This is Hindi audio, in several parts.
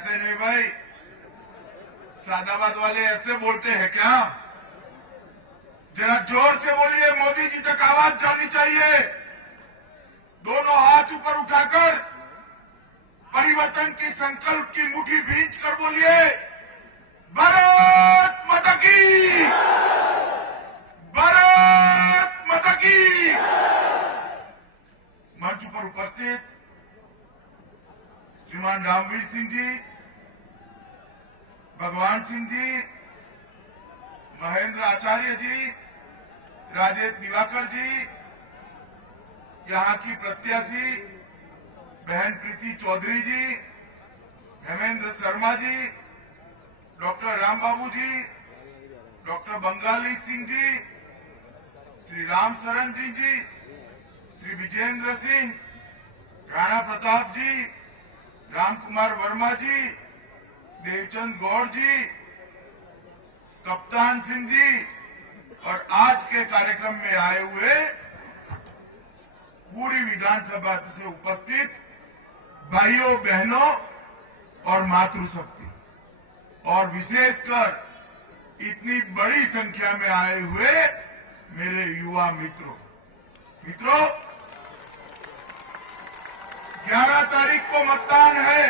ऐसे नहीं भाई, सादाबाद वाले ऐसे बोलते हैं क्या? जरा जोर से बोलिए, मोदी जी तक आवाज जानी चाहिए। दोनों हाथ ऊपर उठाकर परिवर्तन की संकल्प की मुट्ठी भींच कर बोलिए, भारत माता की, भारत माता की। मंच पर उपस्थित श्रीमान रामवीर सिंह जी, भगवान सिंह जी, महेंद्र आचार्य जी, राजेश दिवाकर जी, यहां की प्रत्याशी बहन प्रीति चौधरी जी, हेमेंद्र शर्मा जी, डॉक्टर रामबाबू जी, डॉक्टर बंगाली सिंह जी, श्री राम शरण जी, श्री विजेंद्र सिंह, राणा प्रताप जी, राम कुमार वर्मा जी, देवचंद गौड़ जी, कप्तान सिंह जी और आज के कार्यक्रम में आए हुए पूरी विधानसभा से उपस्थित भाइयों बहनों और मातृशक्ति और विशेषकर इतनी बड़ी संख्या में आए हुए मेरे युवा मित्रों, 11 तारीख को मतदान है।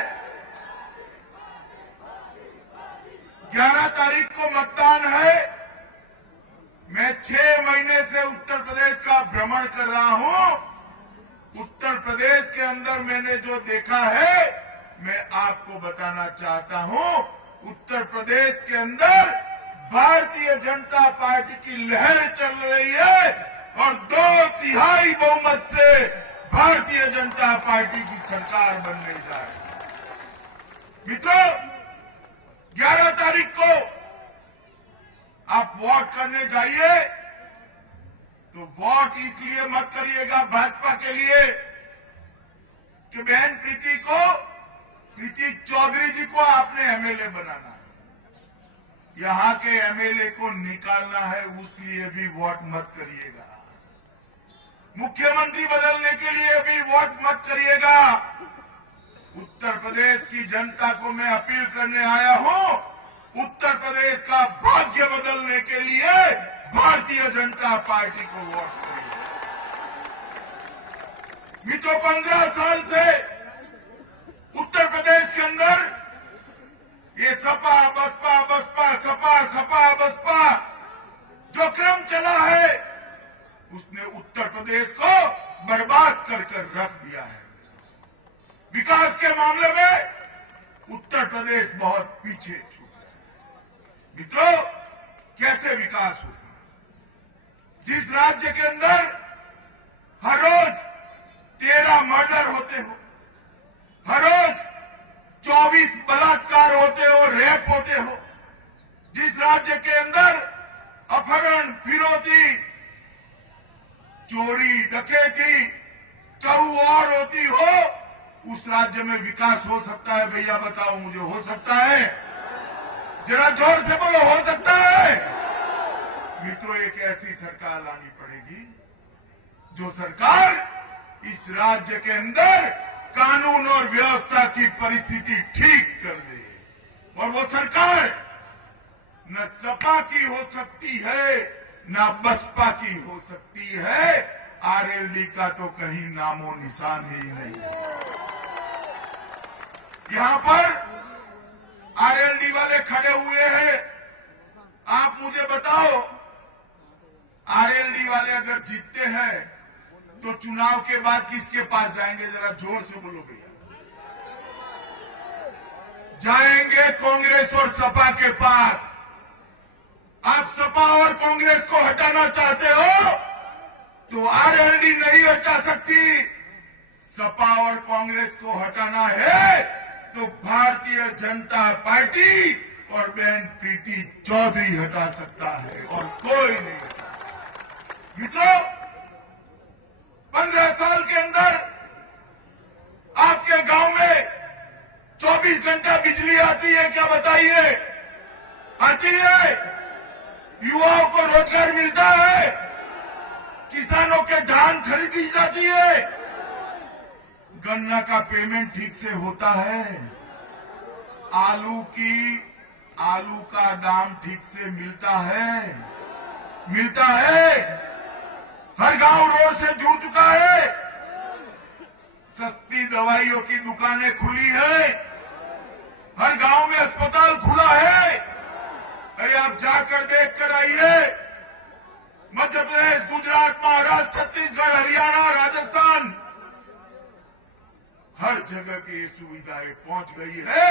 11 तारीख को मतदान है। मैं 6 महीने से उत्तर प्रदेश का भ्रमण कर रहा हूं। उत्तर प्रदेश के अंदर मैंने जो देखा है मैं आपको बताना चाहता हूं। उत्तर प्रदेश के अंदर भारतीय जनता पार्टी की लहर चल रही है और 2/3 बहुमत से भारतीय जनता पार्टी की सरकार बनने जा रही है। मित्रों, 11 तारीख को आप वोट करने जाइए तो वोट इसलिए मत करिएगा भाजपा के लिए कि बहन प्रीति चौधरी जी को आपने एमएलए बनाना है, यहां के एमएलए को निकालना है, उसलिए भी वोट मत करिएगा। मुख्यमंत्री बदलने के लिए भी वोट मत करिएगा। उत्तर प्रदेश की जनता को मैं अपील करने आया हूं, उत्तर प्रदेश का भाग्य बदलने के लिए भारतीय जनता पार्टी को वोट करिए। मित्रों, 15 साल से उत्तर प्रदेश के अंदर ये सपा बसपा सपा बसपा जो क्रम चला है उसने उत्तर प्रदेश को बर्बाद कर रख दिया है। विकास के मामले में उत्तर प्रदेश बहुत पीछे छूट गया है। मित्रों, कैसे विकास होगा? जिस राज्य के अंदर हर रोज 13 मर्डर होते हो, हर रोज 24 बलात्कार होते हो, रेप होते हो, जिस राज्य के अंदर अपहरण, फिरौती, चोरी, डकैती, चाहू और होती हो, उस राज्य में विकास हो सकता है? भैया बताओ मुझे, हो सकता है? जरा जोर से बोलो, हो सकता है? मित्रों, एक ऐसी सरकार लानी पड़ेगी जो सरकार इस राज्य के अंदर कानून और व्यवस्था की परिस्थिति ठीक कर दे। और वो सरकार न सपा की हो सकती है न बसपा की हो सकती है। आरएलडी का तो कहीं नामो निशान ही नहीं है। यहां पर आरएलडी वाले खड़े हुए हैं। आप मुझे बताओ, आरएलडी वाले अगर जीतते हैं तो चुनाव के बाद किसके पास जाएंगे? जरा जोर से बोलो भैया। जाएंगे कांग्रेस और सपा के पास। आप सपा और कांग्रेस को हटाना चाहते हो तो आरएलडी नहीं हटा सकती। सपा और कांग्रेस को हटाना है तो भारतीय जनता पार्टी और बहन प्रीति चौधरी हटा सकता है और कोई नहीं हटा सकता। मित्रों, 15 साल के अंदर आपके गांव में 24 घंटा बिजली आती है क्या? बताइए, आती है? युवाओं को रोजगार मिलता है? किसानों के धान खरीदी जाती है? गन्ना का पेमेंट ठीक से होता है? आलू का दाम ठीक से मिलता है? मिलता है? हर गांव रोड से जुड़ चुका है, सस्ती दवाइयों की दुकानें खुली है, हर गांव में अस्पताल खुला है। अरे आप जाकर देख कर आइए, मध्य प्रदेश, गुजरात, महाराष्ट्र, छत्तीसगढ़, हरियाणा, राजस्थान, हर जगह की ये सुविधाएं पहुंच गई है।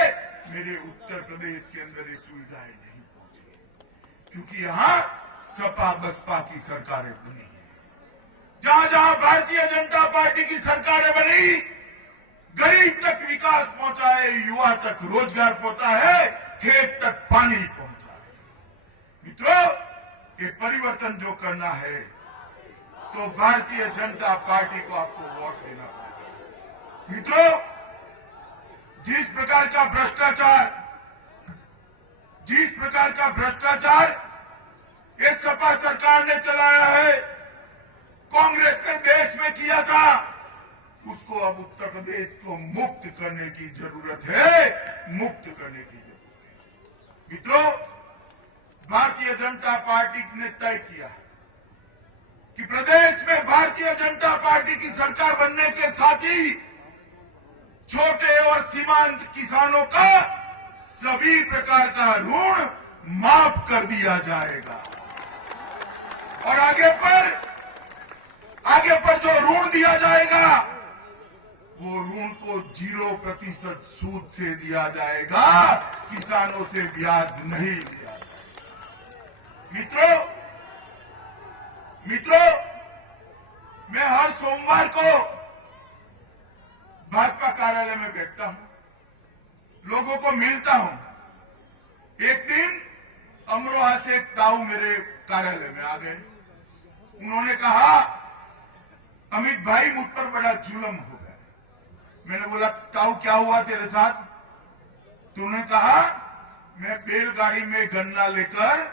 मेरे उत्तर प्रदेश के अंदर ये सुविधाएं नहीं पहुंची, क्योंकि यहां सपा बसपा की सरकारें बनी है। जहां जहां भारतीय जनता पार्टी की सरकारें बनी, गरीब तक विकास पहुंचा है, युवा तक रोजगार पहुंचा है, खेत तक पानी पहुंचा है। मित्रों, ये परिवर्तन जो करना है तो भारतीय जनता पार्टी को आपको वोट देना पड़ेगा। मित्रों, जिस प्रकार का भ्रष्टाचार ये सपा सरकार ने चलाया है, कांग्रेस ने देश में किया था, उसको अब उत्तर प्रदेश को मुक्त करने की जरूरत है, मुक्त करने की जरूरत है। मित्रों, भारतीय जनता पार्टी ने तय किया है कि प्रदेश में भारतीय जनता पार्टी की सरकार बनने के साथ ही छोटे और सीमांत किसानों का सभी प्रकार का ऋण माफ कर दिया जाएगा और आगे पर जो ऋण दिया जाएगा वो ऋण को 0% सूद से दिया जाएगा, किसानों से ब्याज नहीं लिया जाएगा। मित्रों, मैं हर सोमवार को भाजपा कार्यालय में बैठता हूं, लोगों को मिलता हूं। एक दिन अमरोहा से एक ताऊ मेरे कार्यालय में आ गए। उन्होंने कहा, अमित भाई, मुझ पर बड़ा जुल्म हो गया। मैंने बोला, ताऊ क्या हुआ तेरे साथ? तो उन्होंने कहा, मैं बैलगाड़ी में गन्ना लेकर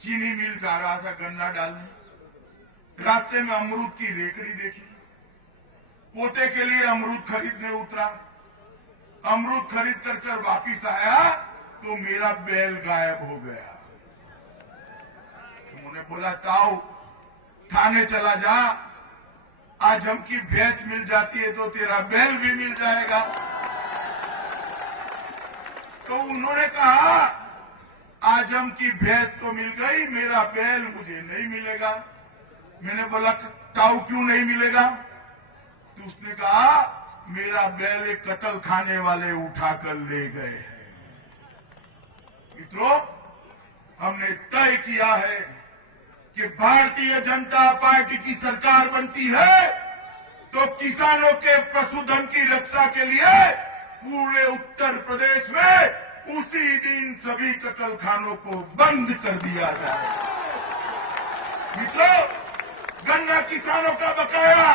चीनी मिल जा रहा था गन्ना डालने, रास्ते में अमरूद की रेकड़ी देखी, पोते के लिए अमरूद खरीदने उतरा, अमरूद खरीद कर वापिस आया तो मेरा बैल गायब हो गया। तो उन्होंने बोला, ताऊ थाने चला जा, आज हम की भैंस मिल जाती है तो तेरा बैल भी मिल जाएगा। तो उन्होंने कहा, आज हम की भैंस तो मिल गई, मेरा बैल मुझे नहीं मिलेगा। मैंने बोला, ताऊ क्यों नहीं मिलेगा? तो उसने कहा, मेरा बैल एक कत्ल खाने वाले उठाकर ले गए हैं। मित्रों, हमने तय किया है कि भारतीय जनता पार्टी की सरकार बनती है तो किसानों के पशुधन की रक्षा के लिए पूरे उत्तर प्रदेश में उसी दिन सभी कत्लखानों को बंद कर दिया जाए। मित्रों, गन्ना किसानों का बकाया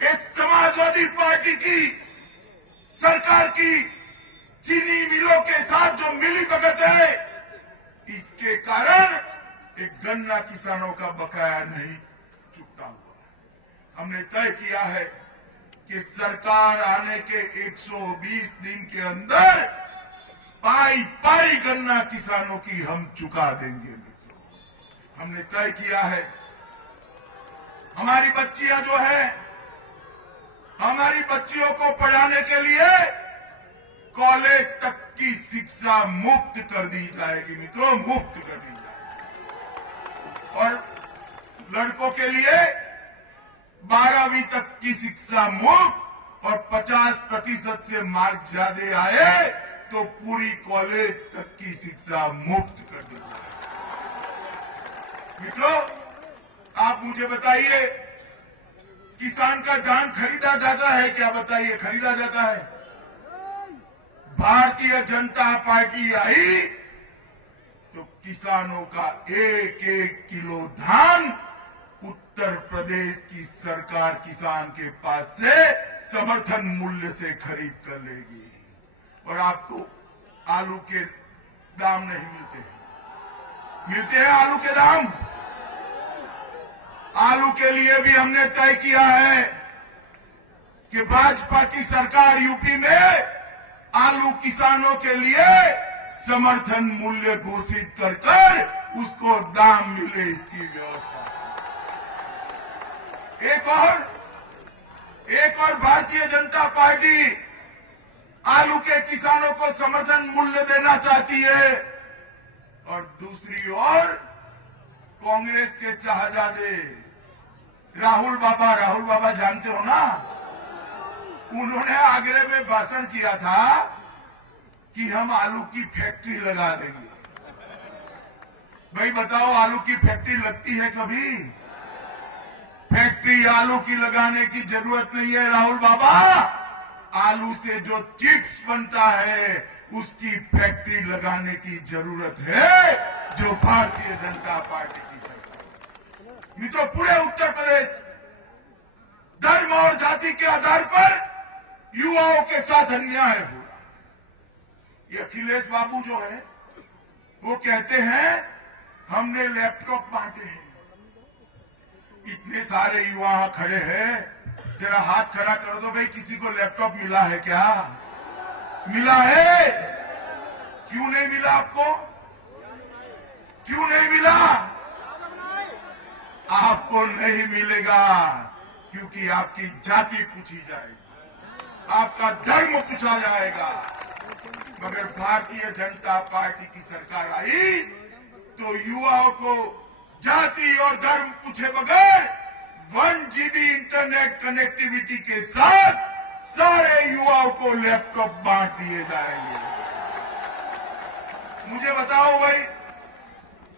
इस समाजवादी पार्टी की सरकार की चीनी मिलों के साथ जो मिलीभगत है, इसके कारण एक गन्ना किसानों का बकाया नहीं चुकता हुआ। हमने तय किया है कि सरकार आने के 120 दिन के अंदर पाई गन्ना किसानों की हम चुका देंगे। मित्रों, हमने तय किया है, हमारी बच्चियां जो है, हमारी बच्चियों को पढ़ाने के लिए कॉलेज तक की शिक्षा मुफ्त कर दी जाएगी। मित्रों, मुफ्त कर दी जाएगी। और लड़कों के लिए 12वीं तक की शिक्षा मुफ्त और 50% से मार्क ज्यादा आए तो पूरी कॉलेज तक की शिक्षा मुफ्त कर दी जाएगी। मित्रों, आप मुझे बताइए, किसान का धान खरीदा जाता है क्या? बताइए, खरीदा जाता है? भारतीय जनता पार्टी आई तो किसानों का 1-1 किलो धान उत्तर प्रदेश की सरकार किसान के पास से समर्थन मूल्य से खरीद कर लेगी और आपको आलू के दाम नहीं मिलते हैं आलू के दाम। आलू के लिए भी हमने तय किया है कि भाजपा की सरकार यूपी में आलू किसानों के लिए समर्थन मूल्य घोषित कर उसको दाम मिले इसकी व्यवस्था। एक और भारतीय जनता पार्टी आलू के किसानों को समर्थन मूल्य देना चाहती है और दूसरी ओर कांग्रेस के शहजादे राहुल बाबा जानते हो ना, उन्होंने आगरे में भाषण किया था कि हम आलू की फैक्ट्री लगा देंगे। भाई बताओ, आलू की फैक्ट्री लगती है कभी? फैक्ट्री आलू की लगाने की जरूरत नहीं है राहुल बाबा। आलू से जो चिप्स बनता है उसकी फैक्ट्री लगाने की जरूरत है, जो भारतीय जनता पार्टी की सरकार। मित्रों, पूरे उत्तर प्रदेश धर्म और जाति के आधार पर युवाओं के साथ अन्याय हो रहा। ये अखिलेश बाबू जो है वो कहते हैं हमने लैपटॉप बांटे हैं। इतने सारे युवा खड़े हैं, जरा हाथ खड़ा कर दो भाई, किसी को लैपटॉप मिला है क्या? मिला है? क्यों नहीं मिला आपको? क्यों नहीं मिला? आपको नहीं मिलेगा क्योंकि आपकी जाति पूछी जाएगी, आपका धर्म पूछा जाएगा। मगर भारतीय जनता पार्टी की सरकार आई तो युवाओं को जाति और धर्म पूछे बगैर 1 GB इंटरनेट कनेक्टिविटी के साथ सारे युवाओं को लैपटॉप बांट दिए जाएंगे। मुझे बताओ भाई,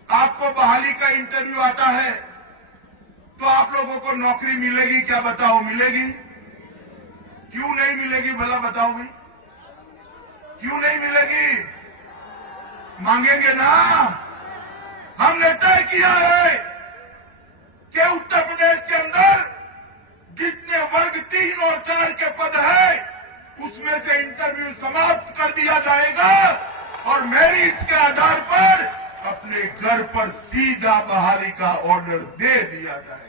आपको बहाली का इंटरव्यू आता है तो आप लोगों को नौकरी मिलेगी क्या? बताओ, मिलेगी? क्यों नहीं मिलेगी भला बताओ भाई, क्यों नहीं मिलेगी? मांगेंगे ना। हमने तय किया है कि उत्तर प्रदेश के अंदर जितने वर्ग 3 और 4 के पद है उसमें से इंटरव्यू समाप्त कर दिया जाएगा और मेरिट्स के आधार पर अपने घर पर सीधा बहाली का ऑर्डर दे दिया जाएगा।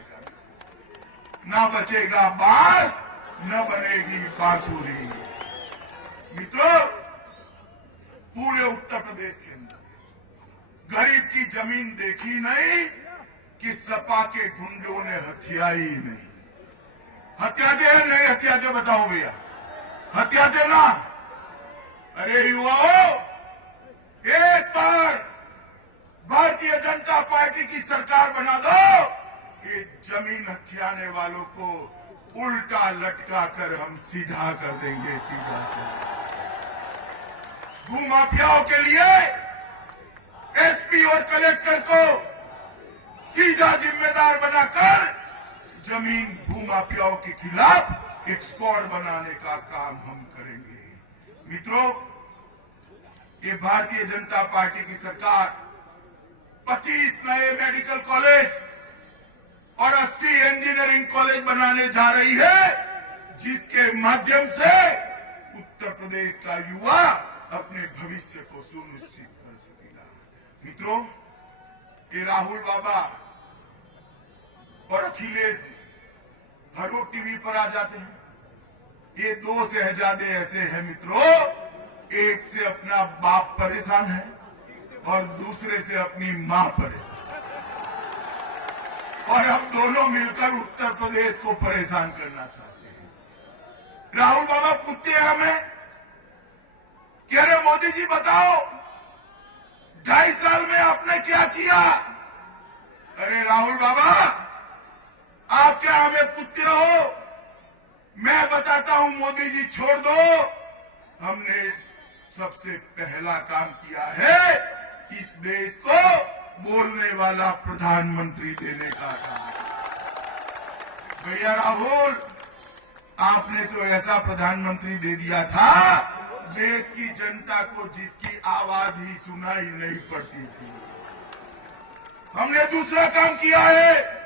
ना बचेगा बांस, न बनेगी बांसुरी। मित्रों, पूरे उत्तर प्रदेश के अंदर गरीब की जमीन देखी नहीं कि सपा के गुंडों ने हथियाई नहीं। हत्याते हैं नहीं हत्याते? बताओ भैया, हत्याते ना? अरे युवाओं, एक बार भारतीय जनता पार्टी की सरकार बना दो, ये जमीन हथियाने वालों को उल्टा लटका कर हम सीधा कर देंगे, सीधा कर। भूमाफियाओं के लिए एसपी और कलेक्टर को सीधा जिम्मेदार बनाकर जमीन भूमाफियाओं के खिलाफ एक स्क्वाड बनाने का काम हम करेंगे। मित्रों, ये भारतीय जनता पार्टी की सरकार 25 नए मेडिकल कॉलेज और 80 इंजीनियरिंग कॉलेज बनाने जा रही है, जिसके माध्यम से उत्तर प्रदेश का युवा अपने भविष्य को सुनिश्चित कर सकेगा। मित्रों, ये राहुल बाबा और अखिलेश हर रोज टीवी पर आ जाते हैं। ये 2 शहजादे ऐसे हैं मित्रों, एक से अपना बाप परेशान है और दूसरे से अपनी मां परेशान, और हम दोनों मिलकर उत्तर प्रदेश को परेशान करना चाहते हैं। राहुल बाबा पूछते हैं हमें कि अरे मोदी जी बताओ, 2.5 साल में आपने क्या किया? अरे राहुल बाबा, आप क्या हमें पूछते हो? मैं बताता हूं मोदी जी, छोड़ दो। हमने सबसे पहला काम किया है इस देश को बोलने वाला प्रधानमंत्री देने का काम। भैया राहुल, आपने तो ऐसा प्रधानमंत्री दे दिया था देश की जनता को जिसकी आवाज ही सुनाई नहीं पड़ती थी। हमने दूसरा काम किया है।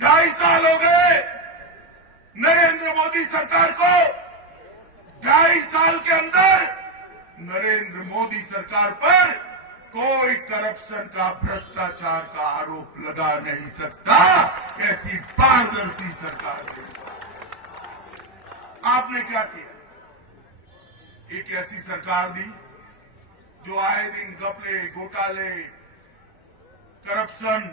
2.5 साल हो गए नरेंद्र मोदी सरकार को। 2.5 साल के अंदर नरेंद्र मोदी सरकार पर कोई करप्शन का, भ्रष्टाचार का आरोप लगा नहीं सकता। ऐसी पारदर्शी सरकार है। आपने क्या किया? एक ऐसी सरकार दी जो आए दिन घपले, घोटाले, करप्शन,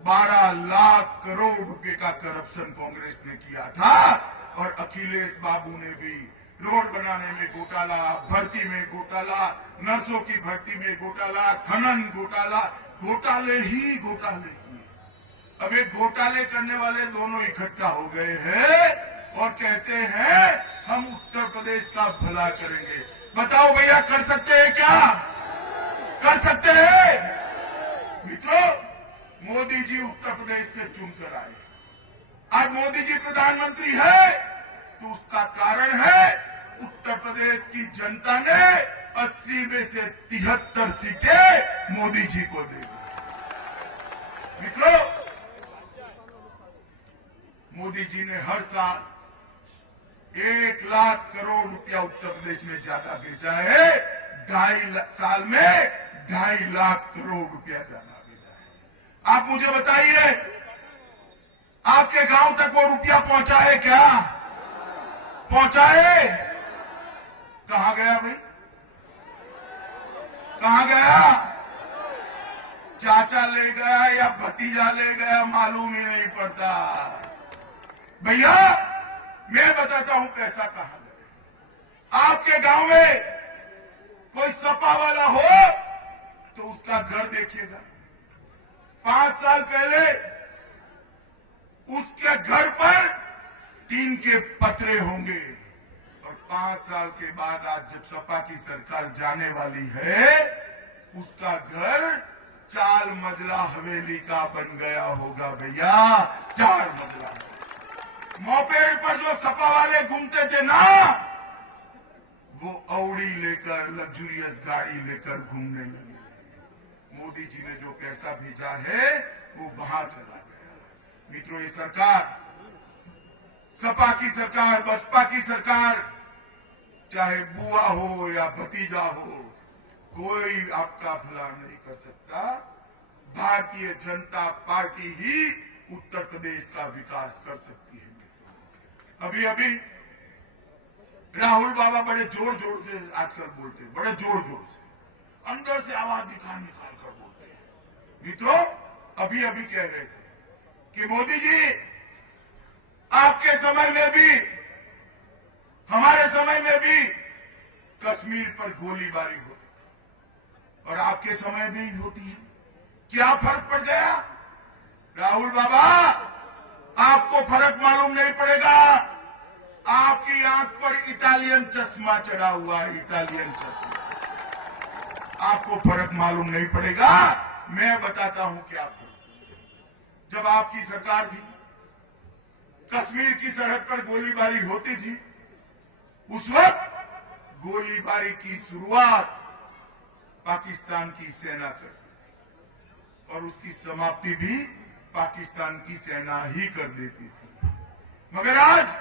12 लाख करोड़ रुपए का करप्शन कांग्रेस ने किया था। और अखिलेश बाबू ने भी रोड बनाने में घोटाला, भर्ती में घोटाला, नर्सों की भर्ती में घोटाला, खनन घोटाला, घोटाले ही घोटाले किए। अब एक घोटाले करने वाले दोनों इकट्ठा हो गए हैं और कहते हैं हम उत्तर प्रदेश का भला करेंगे। बताओ भैया, कर सकते हैं क्या? कर सकते हैं? मित्रों, मोदी जी उत्तर प्रदेश से चुनकर आए। आज मोदी जी प्रधानमंत्री है तो उसका कारण है उत्तर प्रदेश की जनता ने 80 में से 73 सीटें मोदी जी को दे दी। मित्रों, मोदी जी ने हर साल 1 लाख करोड़ रुपया उत्तर प्रदेश में ज्यादा भेजा है। 2.5 साल में 2.5 लाख करोड़ रुपया ज्यादा भेजा है। आप मुझे बताइए, आपके गांव तक वो रुपया पहुंचा है क्या? पहुंचा है? कहां गया भाई? कहां गया? चाचा ले गया या भतीजा ले गया, मालूम ही नहीं पड़ता। भैया, मैं बताता हूं पैसा कहां गया। आपके गांव में कोई सपा वाला हो तो उसका घर देखिएगा। 5 साल पहले उसके घर पर टीन के पतरे होंगे और 5 साल के बाद आज जब सपा की सरकार जाने वाली है, उसका घर 4 मंजिला हवेली का बन गया होगा। भैया, 4 मंजिला। मोपेड पर जो सपा वाले घूमते थे ना, वो औड़ी लेकर, लग्जूरियस गाड़ी लेकर घूमने लगे। मोदी जी ने जो पैसा भेजा है वो वहां चला गया। मित्रों, ये सरकार, सपा की सरकार, बसपा की सरकार, चाहे बुआ हो या भतीजा हो, कोई आपका भला नहीं कर सकता। भारतीय जनता पार्टी ही उत्तर प्रदेश का विकास कर सकती है। अभी अभी राहुल बाबा बड़े जोर जोर से आजकल बोलते हैं, बड़े जोर जोर से, अंदर से आवाज निकाल निकाल कर बोलते हैं। मित्रों, अभी अभी कह रहे थे कि मोदी जी, आपके समय में भी, हमारे समय में भी कश्मीर पर गोलीबारी होती और आपके समय में ही होती है। क्या फर्क पड़ गया? राहुल बाबा, आपको फर्क मालूम नहीं पड़ेगा। आपकी आंख पर इटालियन चश्मा चढ़ा हुआ है, इटालियन चश्मा। आपको फर्क मालूम नहीं पड़ेगा। मैं बताता हूं क्या फर्क। जब आपकी सरकार थी, कश्मीर की सरहद पर गोलीबारी होती थी, उस वक्त गोलीबारी की शुरुआत पाकिस्तान की सेना करती थी और उसकी समाप्ति भी पाकिस्तान की सेना ही कर देती थी। मगर आज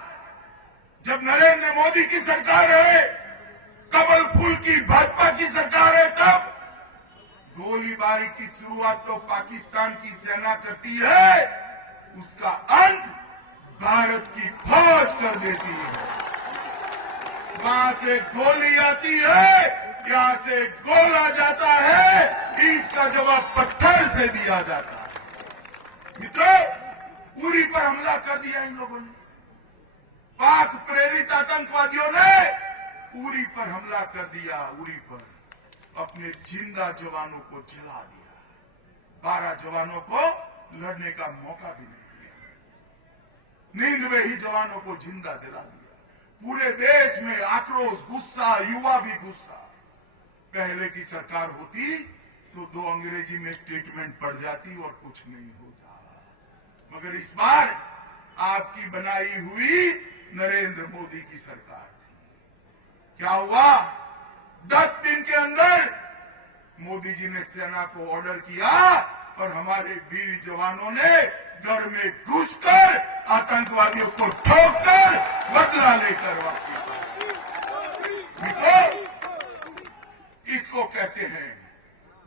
जब नरेंद्र मोदी की सरकार है, कमल फूल की भाजपा की सरकार है, तब गोलीबारी की शुरुआत तो पाकिस्तान की सेना करती है, उसका अंत भारत की फौज कर देती है। वहां से गोली आती है, यहां से गोला जाता है, ईंट का जवाब पत्थर से दिया जाता है। मित्रों, उरी पर हमला कर दिया इन लोगों ने। पाक प्रेरित आतंकवादियों ने उरी पर हमला कर दिया। उरी पर अपने जिंदा जवानों को जला दिया। 12 जवानों को लड़ने का मौका भी नहीं दिया। नींद में ही जवानों को जिंदा जला दिया। पूरे देश में आक्रोश, गुस्सा, युवा भी गुस्सा। पहले की सरकार होती तो 2 अंग्रेजी में स्टेटमेंट पड़ जाती और कुछ नहीं होता। मगर इस बार आपकी बनाई हुई नरेंद्र मोदी की सरकार थी। क्या हुआ? 10 दिन के अंदर मोदी जी ने सेना को ऑर्डर किया और हमारे वीर जवानों ने घर में घुसकर आतंकवादियों को ठोककर बदला लेकर वापस आए। इसको कहते हैं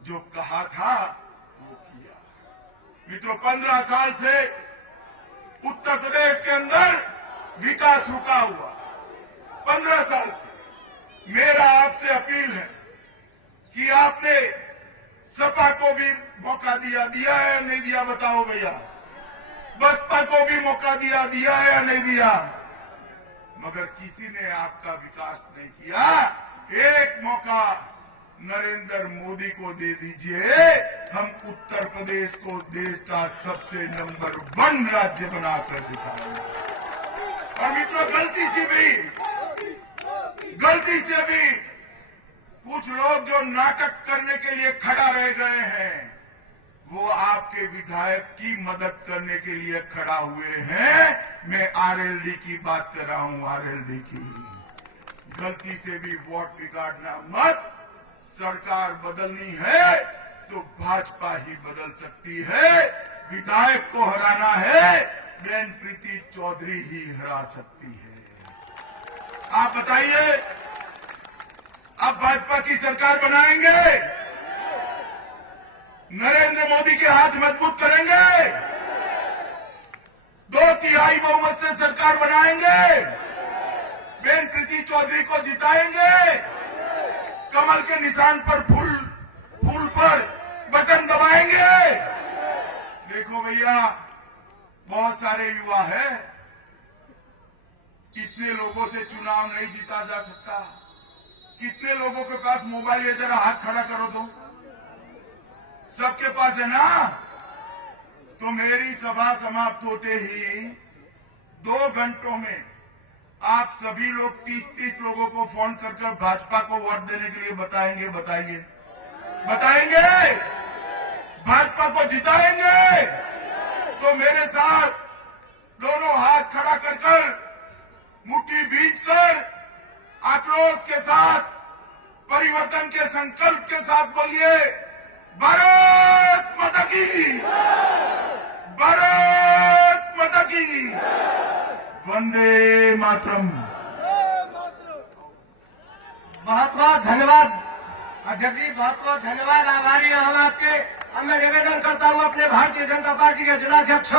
जो कहा था वो किया। मित्रों, 15 साल से उत्तर प्रदेश के अंदर विकास रुका हुआ। 15 साल से मेरा आपसे अपील है कि आपने सपा को भी मौका दिया है या नहीं दिया, बताओ भैया। बसपा को भी मौका दिया है या नहीं दिया, मगर किसी ने आपका विकास नहीं किया। एक मौका नरेंद्र मोदी को दे दीजिए, हम उत्तर प्रदेश को देश का सबसे नंबर 1 राज्य बनाकर दिखाएंगे। और मित्रों, गलती से भी कुछ लोग जो नाटक करने के लिए खड़ा रह गए हैं, वो आपके विधायक की मदद करने के लिए खड़ा हुए हैं। मैं आरएलडी की बात कर रहा हूं, आरएलडी की। गलती से भी वोट बिगाड़ना मत। सरकार बदलनी है तो भाजपा ही बदल सकती है। विधायक को हराना है, बहन प्रीति चौधरी ही हरा सकती है। आप बताइए, अब भाजपा की सरकार बनाएंगे? नरेंद्र मोदी के हाथ मजबूत करेंगे? 2/3 बहुमत से सरकार बनाएंगे? बहन प्रीति चौधरी को जिताएंगे? कमल के निशान पर फूल पर बटन दबाएंगे? देखो भैया, बहुत सारे युवा है, कितने लोगों से चुनाव नहीं जीता जा सकता। कितने लोगों के पास मोबाइल है, जरा हाथ खड़ा करो तो। सबके पास है ना? तो मेरी सभा समाप्त होते ही 2 घंटों में आप सभी लोग 30-30 लोगों को फोन कर भाजपा को वोट देने के लिए बताएंगे। बताएंगे? भाजपा को जिताएंगे? तो मेरे साथ दोनों हाथ खड़ा कर मुट्ठी भींचकर आक्रोश के साथ, परिवर्तन के संकल्प के साथ बोलिए, भारत माता की, भारत माता की, वंदे मातरम। बहुत बहुत धन्यवाद अध्यक्ष जी, बहुत बहुत धन्यवाद, आभारी हैं हम आपके। अब मैं निवेदन करता हूं अपने भारतीय जनता पार्टी के जिलाध्यक्ष